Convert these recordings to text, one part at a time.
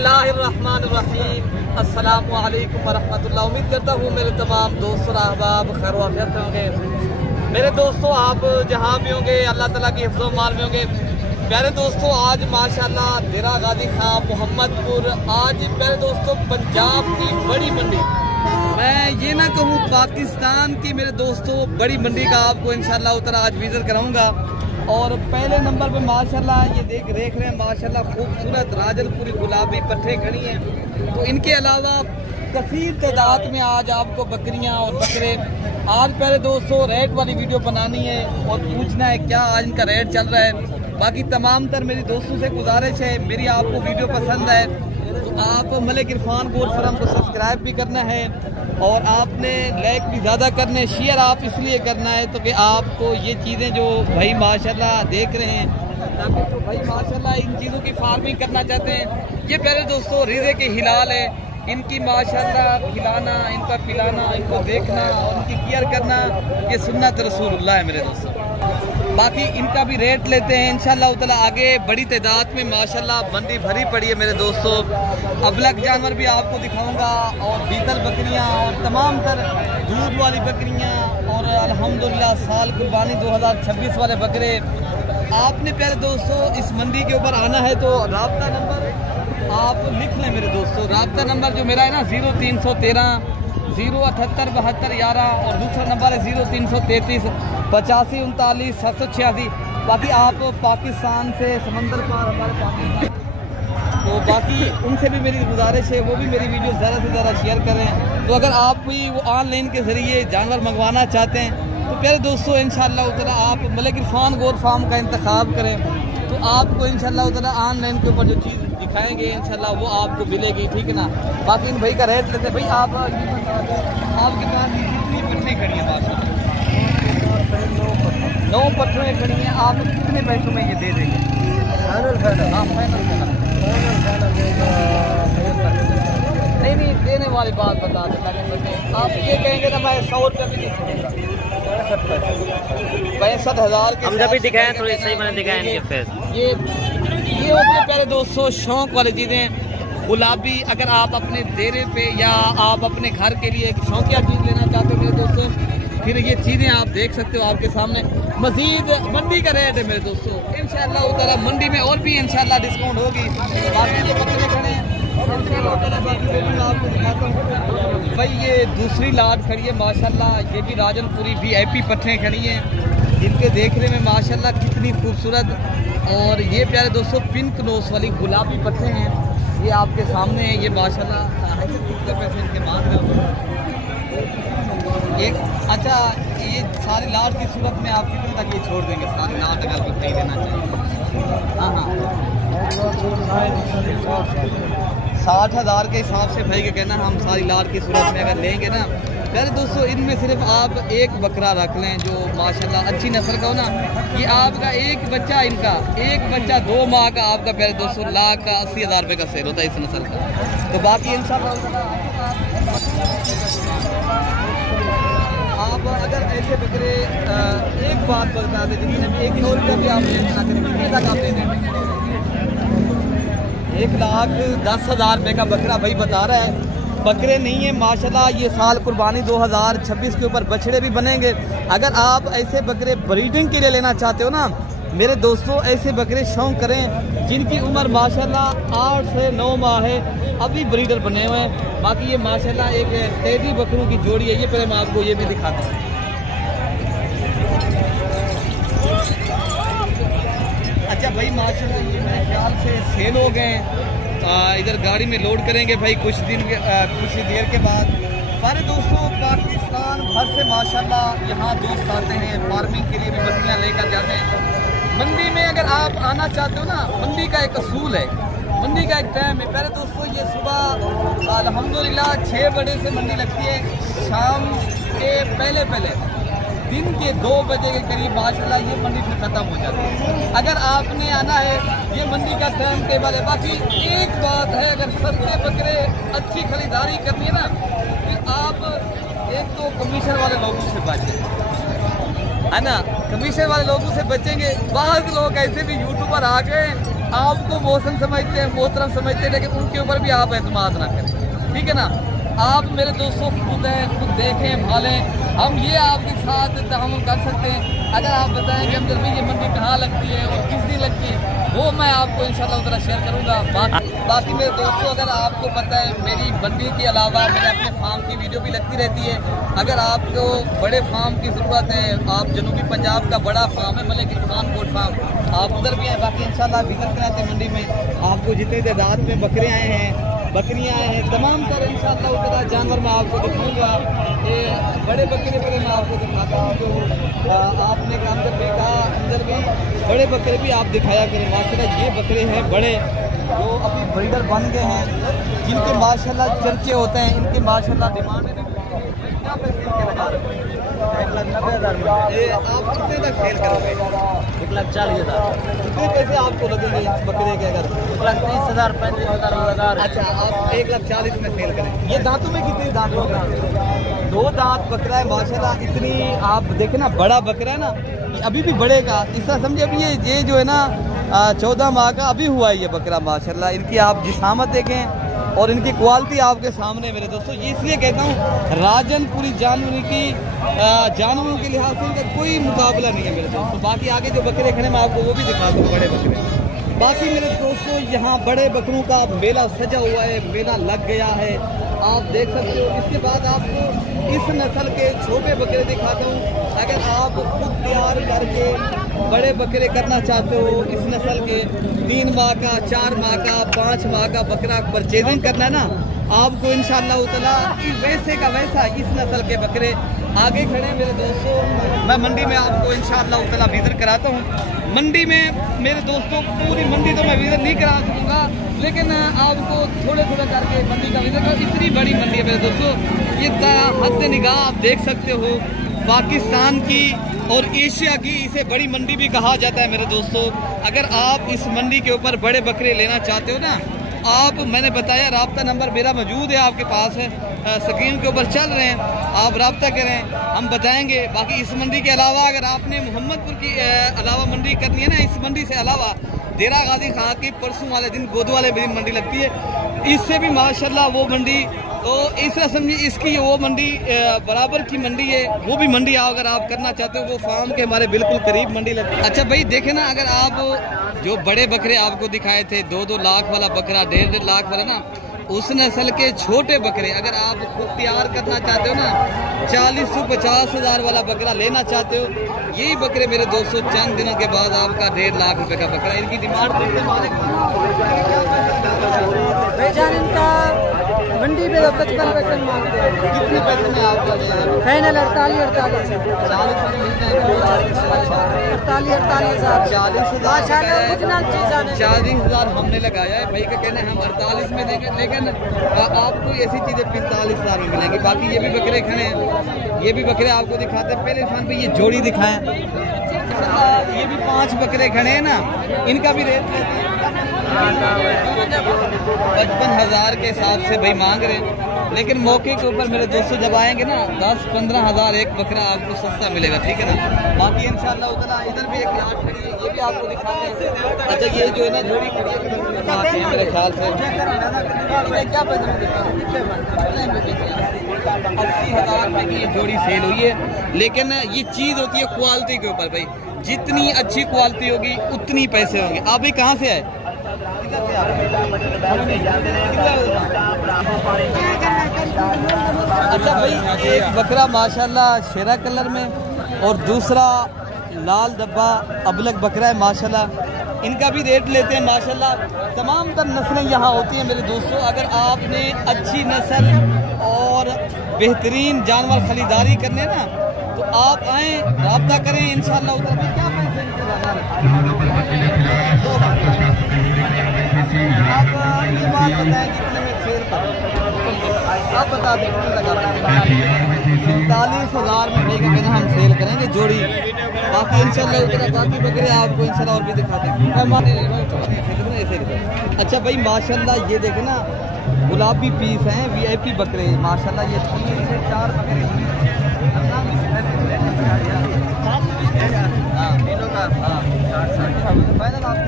बिस्मिल्लाहिर्रहमानिर्रहीम। अस्सलामु अलैकुम वरहमतुल्लाह। उम्मीद करता हूँ मेरे तमाम दोस्त और अहबाब खैर वाफियत से होंगे। मेरे दोस्तों, आप जहाँ भी होंगे अल्लाह ताला की हिफ्ज़ व मान में होंगे। प्यारे दोस्तों, आज माशाल्लाह देरा गाजी खां मोहम्मदपुर, आज प्यारे दोस्तों पंजाब की बड़ी मंडी, मैं ये ना कहूँ पाकिस्तान की मेरे दोस्तों बड़ी मंडी का आपको इंशाअल्लाह उतर आज विजिट कराऊंगा। और पहले नंबर पे माशाल्लाह ये देख रहे हैं माशाल्लाह खूबसूरत राजनपुरी गुलाबी पट्ठे खड़ी हैं। तो इनके अलावा कसीर तादाद में आज आपको बकरियां और बकरे, आज पहले दोस्तों रेट वाली वीडियो बनानी है और पूछना है क्या आज इनका रेट चल रहा है। बाकी तमाम तर मेरी दोस्तों से गुजारिश है, मेरी आपको वीडियो पसंद है तो आप मलिक इरफान गोल्ड फार्म को सब्सक्राइब भी करना है और आपने लाइक भी ज़्यादा करने, शेयर आप इसलिए करना है तो कि आपको ये चीज़ें जो भाई माशाल्लाह देख रहे हैं, ताकि तो भाई माशाल्लाह इन चीज़ों की फार्मिंग करना चाहते हैं। ये पहले दोस्तों रिज़े के हिलाल है, इनकी माशाल्लाह खिलाना, इनका पिलाना, इनको देखना और इनकी केयर करना ये सुन्नत रसूलुल्लाह है मेरे दोस्तों। बाकी इनका भी रेट लेते हैं इंशाअल्लाह ताला आगे। बड़ी तादाद में माशाल्लाह मंडी भरी पड़ी है मेरे दोस्तों। अबलग जानवर भी आपको दिखाऊंगा और बीतल बकरियां और तमाम तर दूध वाली बकरियां और अल्हम्दुलिल्लाह साल कुर्बानी 2026 वाले बकरे। आपने प्यारे दोस्तों इस मंडी के ऊपर आना है तो राब्ता नंबर आप लिख लें मेरे दोस्तों। राब्ता नंबर जो मेरा है ना 0313 078 72 11 और दूसरा नंबर है 0333 85 39 786। बाकी आप पाकिस्तान से समंदर पार हमारे पाकिस्तान, तो बाकी उनसे भी मेरी गुजारिश है वो भी मेरी वीडियो ज़्यादा से ज़्यादा शेयर करें। तो अगर आप भी वो ऑनलाइन के ज़रिए जानवर मंगवाना चाहते हैं तो प्यारे दोस्तों इंशाअल्लाह ताला आप मलिक इरफान गोल्ड फार्म का इंतखाब करें तो आपको इंशाअल्लाह ताला ऑनलाइन के ऊपर जो चीज़ दिखाएंगे इंशाअल्लाह वो आपको मिलेगी, ठीक है ना। बाकी इन भाई का रेट लेते भाई आप आपके पास कितनी पट्टी खड़ी है? माशाल्लाह 9 पट्टियाँ खड़ी हैं। आप कितने पैसों में ये दे देंगे? हाँ फाइनल। नहीं देने वाली बात बता दें ताकि आप ये कहेंगे ना मैं 100 रुपये भी नहीं छोड़ूंगा। 65,000 के हम जब भी दिखाएं थोड़ी सही मैंने दिखाया नहीं फिर ये होते हैं प्यारे दोस्तों शौक वाली चीज़ें। गुलाबी अगर आप अपने डेरे पे या आप अपने घर के लिए एक शौकिया चीज़ लेना चाहते हो मेरे दोस्तों, फिर ये चीज़ें आप देख सकते हो आपके सामने। मजीद मंडी का रेट है मेरे दोस्तों इंशाअल्लाह ताला मंडी में और भी इंशाअल्लाह डिस्काउंट होगी। बाकी ये बकरे खड़े हैं आपको दिखाता हूँ भाई। ये दूसरी लाट खड़ी है माशाल्लाह, ये भी राजनपुरी VIP पट्ठे खड़ी हैं जिनके देखने में माशाल्लाह कितनी खूबसूरत। और ये प्यारे दोस्तों पिंक नोस वाली गुलाबी पट्ठे हैं, ये आपके सामने है। ये माशाल्लाह कितने पैसे इनके मांग रहे हो? एक अच्छा ये सारी लाट की सूरत में आप कितने तक ये छोड़ देंगे? सारी लाट अगर कोई खरीद देना चाहिए? हाँ 60,000 के हिसाब से भाई के कहना हम सारी लाट की सूरत में अगर लेंगे ना प्यारे दोस्तों, इनमें सिर्फ आप एक बकरा रख लें जो माशाल्लाह अच्छी नस्ल का हो ना। ये आपका एक बच्चा, इनका एक बच्चा 2 माह का आपका प्यारे दोस्तों 1,80,000 रुपये का सेल होता है इस नस्ल का। तो बाकी इंशाअल्लाह आप अगर ऐसे बकरे एक बात बता दें जितने में 100 रुपया भी आप लेना करें कितने तक आप दे देंगे? 1,10,000 रुपये का बकरा भाई बता रहा है। बकरे नहीं है माशाल्लाह, ये साल कुर्बानी 2026 के ऊपर बछड़े भी बनेंगे। अगर आप ऐसे बकरे ब्रीडिंग के लिए लेना चाहते हो ना मेरे दोस्तों, ऐसे बकरे शौक करें जिनकी उम्र माशाल्लाह 8 से 9 माह है, अभी ब्रीडर बने हुए हैं। बाकी ये माशाल्लाह एक टेडी बकरों की जोड़ी है। ये पहले मैं आपको ये भी दिखाता हूँ। अच्छा भाई माशाल्लाह ये मेरे ख्याल से सेल हो गए हैं। इधर गाड़ी में लोड करेंगे भाई कुछ देर के बाद। हमारे दोस्तों पाकिस्तान भर से माशाल्लाह यहाँ दोस्त आते हैं फार्मिंग के लिए भी बकरियाँ लेकर जाते हैं। मंडी में अगर आप आना चाहते हो ना, मंडी का एक असूल है, मंडी का एक टाइम है प्यारे दोस्तों। ये सुबह अल्हम्दुलिल्लाह 6 बजे से मंडी लगती है, शाम के पहले दिन के 2 बजे के करीब माशाल्लाह ये मंडी फिर ख़त्म हो जाती है। अगर आपने आना है ये मंडी का टाइम टेबल है। बाकी एक बात है, अगर सस्ते बकरे अच्छी खरीदारी करनी है ना फिर आप एक तो कमीशन वाले लोगों से बचें, है ना। कमीशन वाले लोगों से बचेंगे। बहुत लोग ऐसे भी यूट्यूबर आ गए आपको मौसम समझते हैं, मोहतरम समझते हैं, लेकिन उनके ऊपर भी आप एतमाद ना करें, ठीक है ना। आप मेरे दोस्तों खुद हैं, खुद देखें भालें, हम ये आपके साथ तहम्मुल कर सकते हैं। अगर आप बताएं कि हमदर्द भाई ये मंडी कहाँ लगती है और किस दिन लगती है, वो मैं आपको इंशाल्लाह उधर शेयर करूँगा। बाकी मेरे दोस्तों, अगर आपको पता है मेरी मंडी के अलावा मेरे अपने फार्म की वीडियो भी लगती रहती है। अगर आपको बड़े फार्म की ज़रूरत है, आप जनूबी पंजाब का बड़ा फार्म है मलिक इरफान गोट फार्म, आप उधर भी हैं। बाकी इंशाल्लाह विजिट कराते हैं मंडी में। आपको जितनी तादाद में बकरे आए हैं, बकरियां आए हैं, तमाम तर इंशाअल्लाह उतना जानवर मैं आपको दिखाऊंगा। ये बड़े बकरे पहले मैं आपको दिखाता हूँ, जो आपने काम जब भी कहा अंदर भी बड़े बकरे भी आप दिखाया करें। माशाल्लाह ये बकरे हैं बड़े, जो अभी ब्रीडर बन गए हैं, जिनके माशाल्लाह चर्चे होते हैं, इनके माशाल्लाह डिमांड है। आप कितने तक सेल करोगे? 1,40,000। कितने पैसे आपको लगेंगे इस बकरे के? अगर 30,000 35,000। अच्छा, आप 1,40,000 में सेल करें। ये दांतों में कितने दांत होगा? 2 दांत बकरा है माशाल्लाह। इतनी आप देखें ना, बड़ा बकरा है ना, ये अभी भी बढ़ेगा। इस तरह समझे, अभी ये जो है ना 14 माह का अभी हुआ है ये बकरा माशाल्लाह। इनकी आप जिसामत देखें और इनकी क्वालिटी आपके सामने मेरे दोस्तों। ये इसलिए कहता हूँ, राजनपुरी जानवरों की जानवरों के लिहाज से इनका कोई मुकाबला नहीं है मेरे दोस्तों। बाकी आगे जो बकरे खड़े मैं आपको वो भी दिखा दूँ, बड़े बकरे। बाकी मेरे दोस्तों, यहाँ बड़े बकरों का मेला सजा हुआ है, मेला लग गया है, आप देख सकते हो। इसके बाद आपको इस नस्ल के छोटे बकरे दिखाता हूँ। अगर आप खुद तैयार करके बड़े बकरे करना चाहते हो, इस नस्ल के 3 माह का, 4 माह का, 5 माह का बकरा परचेजिंग करना है ना, आपको इंशाअल्लाह ताला वैसे का वैसा इस नस्ल के बकरे आगे खड़े मेरे दोस्तों। मैं मंडी में आपको इंशाअल्लाह ताला विजिट कराता हूँ। मंडी में मेरे दोस्तों, पूरी मंडी तो मैं विजिट नहीं करा सकूँगा, लेकिन आपको थोड़े थोड़े करके मंडी का विजिट कर। इतनी बड़ी मंडी है मेरे दोस्तों, ये हद निगाह आप देख सकते हो। पाकिस्तान की और एशिया की इसे बड़ी मंडी भी कहा जाता है मेरे दोस्तों। अगर आप इस मंडी के ऊपर बड़े बकरे लेना चाहते हो ना, आप, मैंने बताया राब्ता नंबर मेरा मौजूद है, आपके पास है, स्क्रीन के ऊपर चल रहे हैं, आप राब्ता करें, हम बताएंगे। बाकी इस मंडी के अलावा अगर आपने मोहम्मदपुर की अलावा मंडी करनी है ना, इस मंडी से अलावा देरा गाजी खां की परसों वाले दिन गोद वाले दिन मंडी लगती है, इससे भी माशाल्लाह वो मंडी, तो इस तरह समझिए इसकी वो मंडी बराबर की मंडी है। वो भी मंडी अगर आप करना चाहते हो, वो फार्म के हमारे बिल्कुल करीब मंडी लगती है। अच्छा भाई देखे ना, अगर आप जो बड़े बकरे आपको दिखाए थे, 2-2 लाख वाला बकरा, 1.5 लाख वाला ना, उस नस्ल के छोटे बकरे अगर आप खुद तैयार करना चाहते हो ना, 40 से 50 हज़ार वाला बकरा लेना चाहते हो, यही बकरे मेरे दोस्तों चंद दिनों के बाद आपका 1.5 लाख रुपए का बकरा। इनकी डिमांड इनका मंडी पे 55 पैसे मांगते हैं। कितने पैसे में आपका फाइनल 48,000 40,000 हमने लगाया है। भाई का कहना है हम 48 में देंगे, लेकिन आपको ऐसी चीजें 45,000 में मिलेंगी। बाकी ये भी बकरे खड़े हैं, ये भी बकरे आपको दिखाते हैं। पहले स्थान पे ये जोड़ी दिखाएं, ये भी 5 बकरे खड़े हैं ना, इनका भी रेट 55,000 के हिसाब से भाई मांग रहे हैं। लेकिन मौके के ऊपर मेरे दोस्तों जब आएंगे ना, 10-15 हज़ार एक बकरा आपको सस्ता मिलेगा, ठीक है ना। बाकी इंशाअल्लाह उतना इधर भी एक लाट खड़ी है, ये भी आपको दिखाते हैं। अच्छा ये जो है ना जोड़ी खड़ी है मेरे ख्याल से, क्या पैसे 80,000 रुपये की ये जोड़ी सेल हुई है। लेकिन ये चीज़ होती है क्वालिटी के ऊपर भाई, जितनी अच्छी क्वालिटी होगी उतनी पैसे होंगे। आप भी कहाँ से आए? अच्छा भाई, एक बकरा माशाल्लाह शेरा कलर में और दूसरा लाल डब्बा अबलग बकरा है माशाल्लाह, इनका भी रेट लेते हैं माशाल्लाह। तमाम तर नस्लें यहाँ होती हैं मेरे दोस्तों। अगर आपने अच्छी नस्ल और बेहतरीन जानवर खरीदारी करने ना, तो आप आएँ, रब्ता करें इंशाअल्लाह। उधर क्या पैसे आप ये बात बताएं कितने में सेल कर, आप बता दें कितने लगा? 45,000 में भाई का कहना हम सेल करेंगे जोड़ी। बाकी इंशाल्लाह उतना बाकी बकरे आपको इंशाल्लाह और भी दिखाते हैं। अच्छा भाई माशाल्लाह ये देखे ना, गुलाबी पीस हैं, VIP बकरे माशाल्लाह। ये 3 से 4 बकरे तीनों का फाइनल आप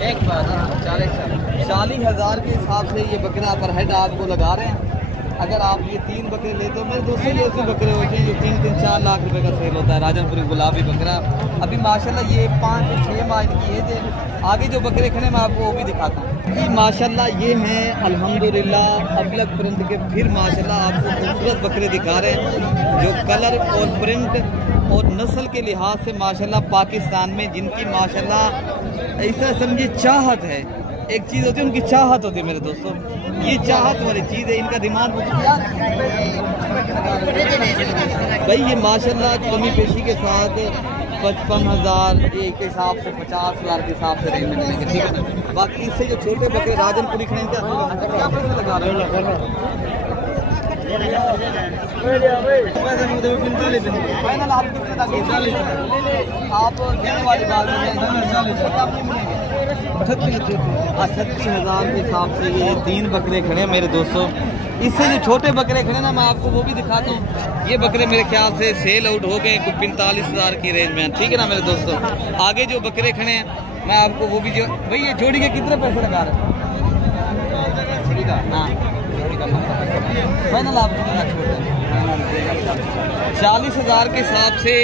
एक बार 40,000 के हिसाब से ये बकरा पर हेड आपको लगा रहे हैं। अगर आप ये 3 बकरे लेते हो, मेरे दोस्तों ये ऐसे बकरे होते हैं जो 3-4 लाख रुपए का सेल होता है। राजनपुरी गुलाबी बकरा अभी माशाल्लाह ये 5 से 6 माह इनकी एज है। आगे जो बकरे खड़े मैं आपको वो भी दिखाता हूँ कि माशाल्लाह ये हैं अल्हम्दुलिल्लाह अबलग प्रिंट के। फिर माशाल्लाह आपको खूबसूरत बकरे दिखा रहे हैं जो कलर और प्रिंट और नस्ल के लिहाज से माशाल्लाह पाकिस्तान में जिनकी माशाल्लाह ऐसा समझिए चाहत है। एक चीज़ होती है उनकी चाहत होती है मेरे दोस्तों, ये चाहत वाली चीज़ है। इनका दिमाग भाई ये माशाल्लाह कमी पेशी के साथ 55,000 एक हिसाब से 50,000 के हिसाब से रेंज में मिलेंगे, ठीक है ना। बाकी इससे जो छोटे बकरे राजनपुरी खड़े क्या पैसे लगा रहे हो? फाइनल आप कितने आप देने वाली बात है 38,000 के हिसाब से ये 3 बकरे खड़े हैं मेरे दोस्तों। इससे जो छोटे बकरे खड़े ना मैं आपको वो भी दिखाता हूँ। ये बकरे मेरे ख्याल से सेल आउट हो गए कुछ 45,000 की रेंज में, ठीक है ना मेरे दोस्तों। आगे जो बकरे खड़े हैं मैं आपको वो भी जो भाई ये जोड़ी के कितने पैसे लगा रहे हैं? हाँ फाइनल आप 40,000 के हिसाब से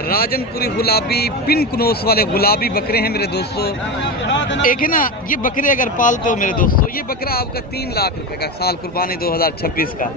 राजनपुरी गुलाबी पिंक नोस वाले गुलाबी बकरे हैं मेरे दोस्तों। एक है ना ये बकरे अगर पालते हो मेरे दोस्तों, ये बकरा आपका 3 लाख रुपए का साल कुर्बानी 2026 का।